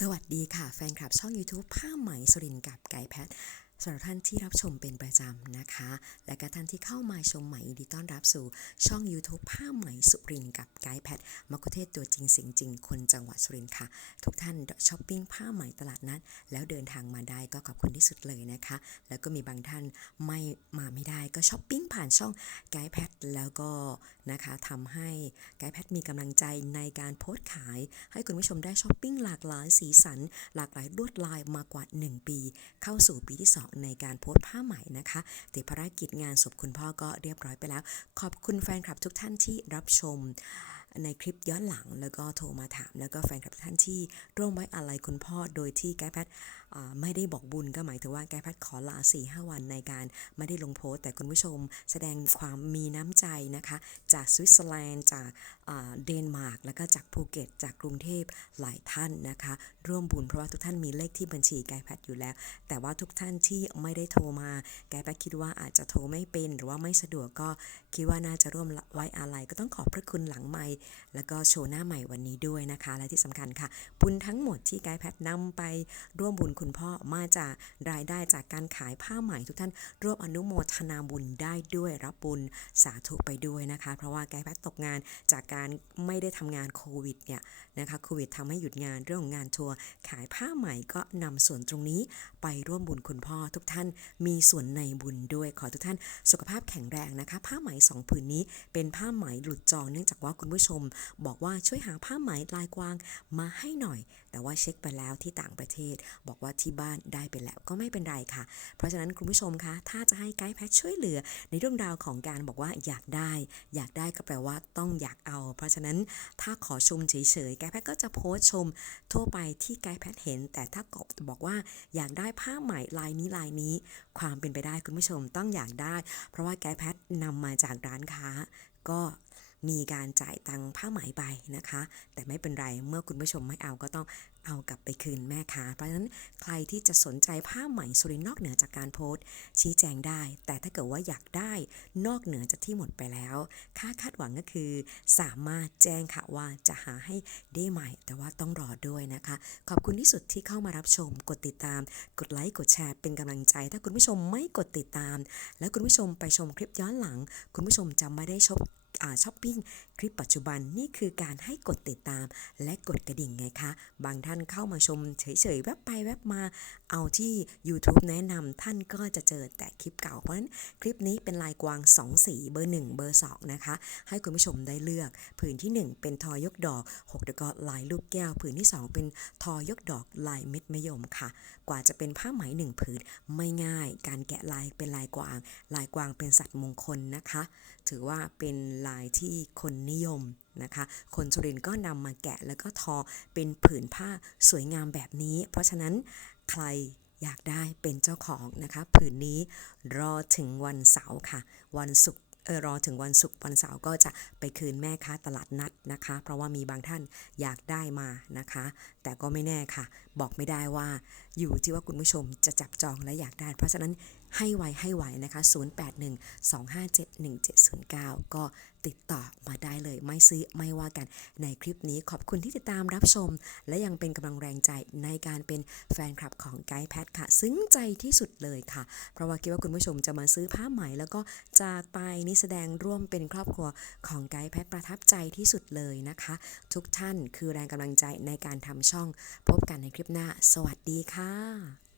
สวัสดีค่ะ แฟนคลับช่อง YouTube ผ้าไหมสรินกับไกด์แพท สำหรับท่านที่รับชมเป็นประจำนะคะ และก็ท่านที่เข้ามาชมใหม่ยินดีต้อนรับสู่ช่อง YouTube ผ้าไหมสุรินทร์กับไกด์แพทมกุเทศตัวจริงเสียงจริงคนจังหวัดสุรินทร์ค่ะ ทุกท่านช้อปปิ้งผ้าไหมตลาดนัดแล้วเดินทางมาได้ก็ขอบคุณที่สุดเลยนะคะ แล้วก็มีบางท่านไม่มาไม่ได้ก็ช้อปปิ้งผ่านช่องไกด์แพทแล้วก็นะคะทำให้ไกด์แพทมีกำลังใจในการโพสต์ขาย ให้คุณผู้ชมได้ช้อปปิ้งหลากหลายสีสัน หลากหลายลวดลายมากว่า 1 ปี เข้าสู่ปีที่ 2ในการโพสต์ผ้าใหม่นะคะติดภารกิจงานศพคุณพ่อก็เรียบร้อยไปแล้ว ขอบคุณแฟนคลับทุกท่านที่รับชม ในคลิปย้อนหลัง แล้วก็โทรมาถาม แล้วก็แฟนคลับท่านที่ร่วมไว้อาลัยคุณพ่อโดยที่ไกด์แพทไม่ได้บอกบุญก็หมายถึงว่าไกด์แพทขอลา4 5วันในการไม่ได้ลงโพสแต่คุณผู้ชม แสดงความมีน้ำใจนะคะ จากสวิตเซอร์แลนด์จากเดนมาร์กแล้วก็จากภูเก็ต จากกรุงเทพหลายท่านนะคะ ร่วมบุญเพราะว่าทุกท่านมีเลขที่บัญชีไกด์แพทอยู่แล้ว แต่ว่าทุกท่านที่ไม่ได้โทรมาไกด์แพทคิดว่าอาจจะโทรไม่เป็นหรือว่าไม่สะดวกก็คิดว่าน่าจะร่วมไว้อาลัยก็ต้องขอบพระคุณหลังไมค์แล้วก็โชว์หน้าใหม่วันนี้ด้วยนะคะ และที่สำคัญค่ะ บุญทั้งหมดที่ไกด์แพทนำไปร่วมบุญคุณพ่อมาจากรายได้จากการขายผ้าไหม่ทุกท่านร่วมอนุโมทนาบุญได้ด้วยรับบุญสาธุไปด้วยนะคะ เพราะว่าไกด์แพทตกงานจากการไม่ได้ทำงานโควิดเนี่ยนะคะโควิดทำให้หยุดงานเรื่องของงานทัวร์ขายผ้าไหม่ก็นำส่วนตรงนี้ไปร่วมบุญคุณพ่อทุกท่านมีส่วนในบุญด้วยขอทุกท่านสุขภาพแข็งแรงนะคะ ผ้าไหมสองผืนนี้เป็นผ้าไหมหลุดจองเนื่องจากว่าคุณผู้ชม บอกว่าช่วยหาผ้าไหมลายกวางมาให้หน่อย แต่ว่าเช็คไปแล้วที่ต่างประเทศ บอกว่าที่บ้านได้ไปแล้วก็ไม่เป็นไรค่ะ เพราะฉะนั้นคุณผู้ชมคะ ถ้าจะให้ไกด์แพทช่วยเหลือ ในเรื่องราวของการบอกว่าอยากได้ อยากได้ก็แปลว่าต้องอยากเอา เพราะฉะนั้นถ้าขอชมเฉยๆไกด์แพทก็จะโพสชม ทั่วไปที่ไกด์แพทเห็น แต่ถ้ากบบอกว่าอยากได้ผ้าไหมลายนี้ลายนี้ ความเป็นไปได้คุณผู้ชมต้องอยากได้ เพราะว่าไกด์แพทนำมาจากร้านค้า ก็ มีการจ่ายตังผ้าไหมไปนะคะ แต่ไม่เป็นไรเมื่อคุณผู้ชมไม่เอาก็ต้องเอากลับไปคืนแม่ค้า เพราะฉะนั้นใครที่จะสนใจผ้าไหมสุรินนอกเหนือจากการโพสต์ ชี้แจงได้ แต่ถ้าเกิดว่าอยากได้นอกเหนือจากที่หมดไปแล้ว ค่าคาดหวังก็คือ สามารถแจ้งค่ะว่าจะหาให้ได้ใหม่ แต่ว่าต้องรอด้วยนะคะ ขอบคุณที่สุดที่เข้ามารับชม กดติดตาม กดไลค์กดแชร์เป็นกำลังใจ ถ้าคุณผู้ชมไม่กดติดตาม แล้วคุณผู้ชมไปชมคลิปย้อนหลัง คุณผู้ชมจะไม่ได้ชม ช้อปปิ้งคลิปปัจจุบันนี่คือการให้กดติดตาม และกดกระดิ่งไงคะ บางท่านเข้ามาชมเฉยๆ แวบไปแวบมา เอาที่ YouTube แนะนำท่านก็จะเจอแต่คลิปเก่า เพราะฉะนั้นคลิปนี้เป็นลายกวาง 2 สีเบอร์ 1 เบอร์ 2 นะคะ ให้คุณผู้ชมได้เลือก ผืนที่ 1 เป็นทอยกดอก6ตะกอลายลูกแก้ว ผืนที่ 2 เป็นทอยกดอกลายเม็ดมะยมค่ะ กว่าจะเป็นผ้าไหมหนึ่งผืนไม่ง่าย การแกะลายเป็นลายกวาง ลายกวางเป็นสัตว์มงคลนะคะ ถือว่าเป็นลายที่คนนิยมนะคะ คนสุรินทร์ก็นำมาแกะแล้วก็ทอเป็นผืนผ้าสวยงามแบบนี้ เพราะฉะนั้นใครอยากได้เป็นเจ้าของนะคะ ผืนนี้รอถึงวันเสาร์ค่ะ วันศุกร์เออรอถึงวันศุกร์วันเสาร์ก็จะไปคืนแม่ค้าตลาดนัดนะคะ เพราะว่ามีบางท่านอยากได้มานะคะ แต่ก็ไม่แน่ค่ะ บอกไม่ได้ว่า อยู่ที่ว่าคุณผู้ชมจะจับจองและอยากได้ เพราะฉะนั้นให้ไวให้ไวนะคะ 0812571709 ก็ติดต่อมาได้เลย ไม่ซื้อไม่ว่ากัน ในคลิปนี้ขอบคุณที่ติดตามรับชม และยังเป็นกำลังแรงใจในการเป็นแฟนคลับของไกด์แพทค่ะ ซึ้งใจที่สุดเลยค่ะ เพราะว่าคิดว่าคุณผู้ชมจะมาซื้อผ้าไหม แล้วก็จากไปนี่แสดงร่วมเป็นครอบครัวของไกด์แพทประทับใจที่สุดเลยนะคะ ทุกท่านคือแรงกำลังใจในการทำช่อง พบกันในคลิปหน้า สวัสดีค่ะค่ะ